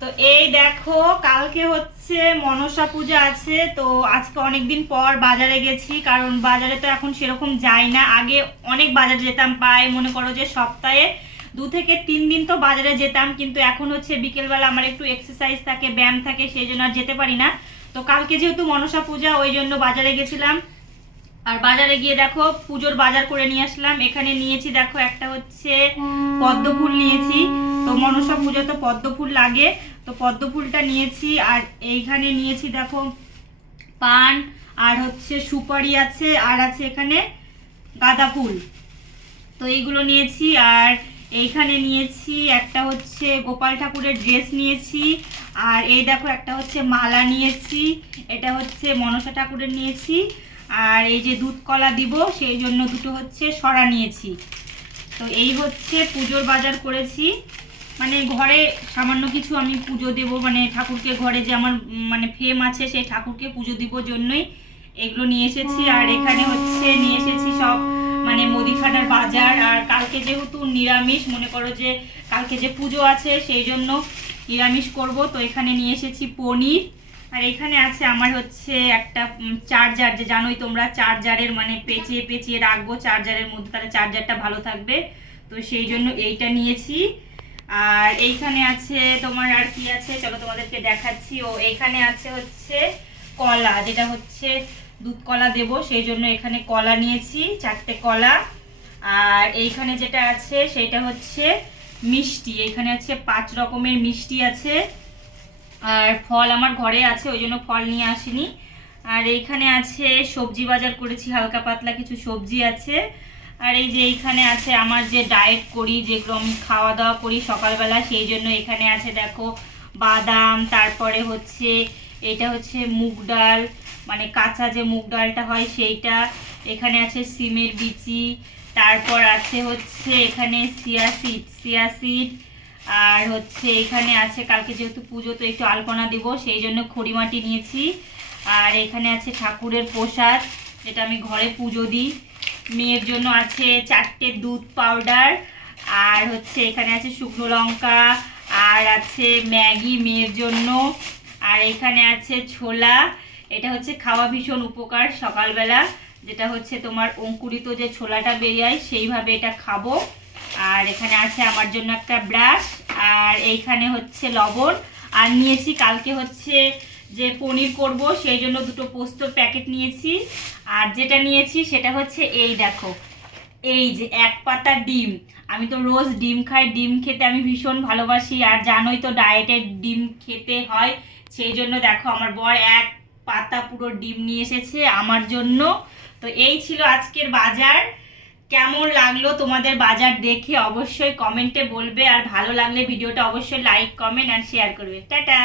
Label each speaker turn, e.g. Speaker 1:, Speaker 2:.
Speaker 1: তো এই দেখো, কালকে হচ্ছে মনসা পূজা আছে, তো আজকে অনেক দিন পর বাজারে গেছি, কারণ বাজারে তো এখন সেরকম যাই না। আগে অনেক বাজারে যেতাম, প্রায় মনে করো যে সপ্তাহে দু থেকে তিন দিন তো বাজারে যেতাম, কিন্তু এখন হচ্ছে বিকেলবেলা আমার একটু এক্সারসাইজ থাকে, ব্যায়াম থাকে, সেই জন্য আর যেতে পারি না। তো কালকে যেহেতু মনসা পূজা, ওই জন্য বাজারে গেছিলাম। আর বাজারে গিয়ে দেখো, পুজোর বাজার করে নিয়ে আসলাম। এখানে নিয়েছি, দেখো, একটা হচ্ছে পদ্ম ফুল নিয়েছি। তো মনসা পুজো তো পদ্ম ফুল লাগে। তো পদ্ম ফুলটা নিয়েছি, আর এইখানে নিয়েছি, দেখো, পান, আর হচ্ছে সুপারি আছে, আর আছে এখানে গাঁদা ফুল। তো এইগুলো নিয়েছি, আর এইখানে নিয়েছি একটা হচ্ছে গোপাল ঠাকুরের ড্রেস নিয়েছি, আর এই দেখো একটা হচ্ছে মালা নিয়েছি, এটা হচ্ছে মনসা ঠাকুরের নিয়েছি। আর এই যে দুধ কলা দিব, সেই জন্য দুটো হচ্ছে সরা নিয়েছি। তো এই হচ্ছে পুজোর বাজার করেছি। মানে ঘরে সামান্য কিছু আমি পুজো দেব মানে ঠাকুরকে ঘরে যে আমার মানে ফেম আছে, সেই ঠাকুরকে পুজো দিব জন্যই এগুলো নিয়ে এসেছি। আর এখানে হচ্ছে নিয়ে এসেছি সব মানে মুদিখানার বাজার। আর কালকে যেহেতু নিরামিষ, মনে করো যে কালকে যে পুজো আছে, সেই জন্য নিরামিষ করব। তো এখানে নিয়ে এসেছি পনির। আর এখানে আছে আমার হচ্ছে একটা চার্জার যে জানোই তোমরা চার্জারের মানে পেঁচিয়ে পেঁচিয়ে রাখব চার্জারের মধ্যে তাহলে চার্জারটা ভালো থাকবে। তো সেই জন্য এইটা নিয়েছি। আর এইখানে আছে তোমার আর কি আছে? চলো তোমাদেরকে দেখাচ্ছি। ও, এইখানে আছে হচ্ছে কলা, যেটা হচ্ছে দুধ কলা দেব। সেই জন্য এখানে কলা নিয়েছি, চারটে কলা। আর এইখানে যেটা আছে, সেটা হচ্ছে মিষ্টি। এখানে আছে পাঁচ রকমের মিষ্টি আছে। আর ফল আমার ঘরে আছে, ওই জন্য ফল নিয়ে আসিনি। আর এইখানে আছে সবজি বাজার করেছি, হালকা পাতলা কিছু সবজি আছে। আর এই যে এইখানে আছে আমার যে ডায়েট করি, যেগুলো আমি খাওয়া দাওয়া করি সকালবেলা, সেই জন্য এখানে আছে দেখো বাদাম, তারপরে হচ্ছে এটা হচ্ছে মুগ ডাল মানে কাঁচা যে মুগ ডালটা হয় সেইটা। এখানে আছে সিমের বিচি, তারপর আছে হচ্ছে এখানে সিয়াসিড সিয়াসিড আর হচ্ছে এখানে আছে, কালকে যেহেতু পুজো, তো একটু আলপনা দিব, সেই জন্য খড়িমাটি নিয়েছি। আর এখানে আছে ঠাকুরের প্রসাদ, যেটা আমি ঘরে পুজো দিই। মেয়ের জন্য আছে চারটে দুধ পাউডার আর হচ্ছে এখানে আছে শুকনো লঙ্কা, আর আছে ম্যাগি মেয়ের জন্য। আর এখানে আছে ছোলা, এটা হচ্ছে খাওয়া ভীষণ উপকার সকালবেলা, যেটা হচ্ছে তোমার অঙ্কুরিত যে ছোলাটা বেরিয়ে সেইভাবে এটা খাব। আর এখানে আছে আমার জন্য একটা ব্রাশ, আর এইখানে হচ্ছে লবণ, আর নিয়েছি কালকে হচ্ছে যে পনির করব, সেই জন্য দুটো পোস্তর প্যাকেট নিয়েছি, আর যেটা নিয়েছি সেটা হচ্ছে এই দেখো, এই যে এক পাতা ডিম, আমি তো রোজ ডিম খাই, ডিম খেতে আমি ভীষণ ভালোবাসি, আর জানোই তো ডায়েটের ডিম খেতে হয়, সেই জন্য দেখো আমার বর এক পাতা পুরো ডিম নিয়ে এসেছে আমার জন্য, তো এই ছিল আজকের বাজার কেমন লাগল তোমাদের বাজার দেখে অবশ্যই কমেন্টে বলবে আর ভালো লাগলে ভিডিওটা অবশ্যই লাইক কমেন্ট আর শেয়ার করবে। টাটা!